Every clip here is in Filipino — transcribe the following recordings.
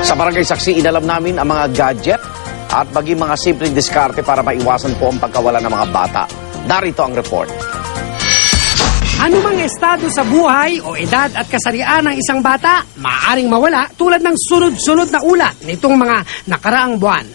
Sa barangay saksi, inalam namin ang mga gadget at maging mga simpleng diskarte para maiwasan po ang pagkawala ng mga bata. Narito ang report. Anumang estado sa buhay o edad at kasarian ng isang bata, maaaring mawala tulad ng sunod-sunod na ulat nitong mga nakaraang buwan.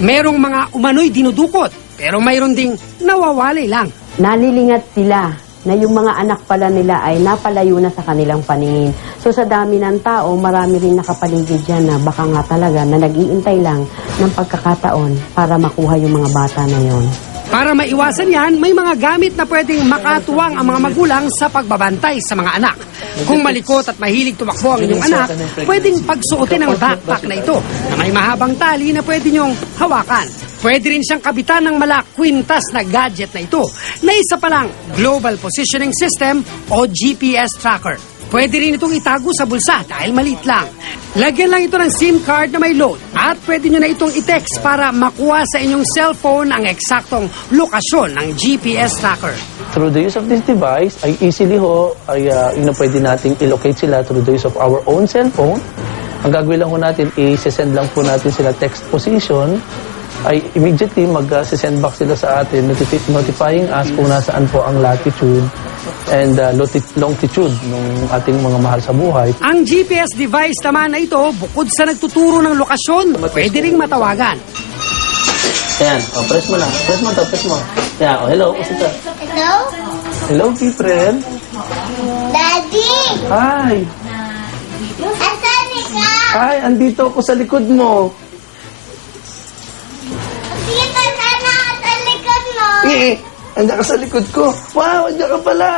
Merong mga umano'y dinudukot, pero mayroon ding nawawalay lang. nalilingat sila na yung mga anak pala nila ay napalayo na sa kanilang paningin. So sa dami ng tao, marami rin nakapaligid dyan na baka nga talaga na nag-iintay lang ng pagkakataon para makuha yung mga bata na yon. Para maiwasan yan, may mga gamit na pwedeng makatuwang ang mga magulang sa pagbabantay sa mga anak. Kung malikot at mahilig tumakbo ang inyong anak, pwedeng pagsuotin ang backpack na ito na may mahabang tali na pwede nyong hawakan. Pwede rin siyang kabitan ng mala kwintas na gadget na ito na isa palang Global Positioning System o GPS tracker. Pwede rin itong itago sa bulsa dahil maliit lang. Lagyan lang ito ng SIM card na may load at pwede nyo na itong i-text para makuha sa inyong cellphone ang eksaktong lokasyon ng GPS tracker. Through the use of this device, ay easily ho, ay uh, yun na pwede nating i-locate sila through the use of our own cellphone. Ang gagawin lang ho natin, i-send lang po natin sila text position ay immediately mag-send back sila sa atin notifi- notifying us kung nasaan po ang latitude and uh, loti- longitude ng ating mga mahal sa buhay. Ang GPS device naman na ito, bukod sa nagtuturo ng lokasyon, pwede ring matawagan. Ayan, oh, press mo na. Press mo to, press mo. Yeah, oh, hello, usita. Hello? Hello, Kipred. Daddy! Hi! Asan ka? Hi, andito ako sa likod mo. Eh, andiyan ka sa likod ko. Wow, andiyan ka pala.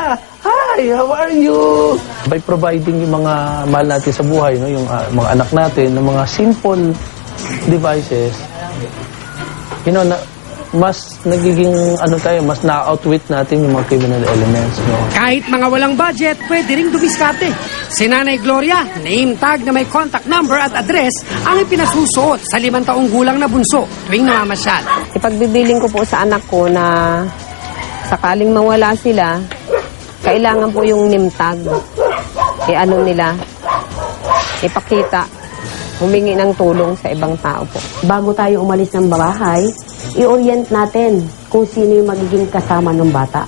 Hi, how are you? By providing yung mga mahal natin sa buhay, no, yung ah, mga anak natin, ng mga simple devices, you know, na, mas nagiging, ano tayo, mas na-outwit natin yung mga criminal elements, no? Kahit mga walang budget, pwede ring dumiskarte. Si Nanay Gloria, name tag na may contact number at address ang ipinasusuot sa limang taong gulang na bunso tuwing namamasyal. Ipagbibiling ko po sa anak ko na sakaling mawala sila, kailangan po yung nimtag. E ano nila, ipakita, humingi ng tulong sa ibang tao po. Bago tayo umalis ng bahay, i-orient natin kung sino yung magiging kasama ng bata.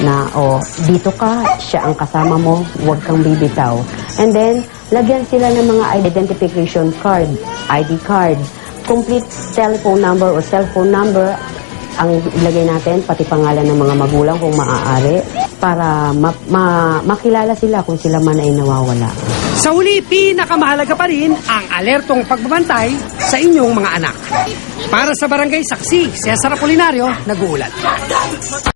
Na, o, dito ka, siya ang kasama mo, huwag kang bibitaw. And then, lagyan sila ng mga identification card, ID card, complete telephone number o cellphone number ang ilagay natin, pati pangalan ng mga magulang kung maaari, para ma- ma- makilala sila kung sila man ay nawawala. Sa huli, pinakamahalaga pa rin ang alertong pagbabantay sa inyong mga anak. Para sa Barangay Saksi, Cesar Apolinario, nag-uulat.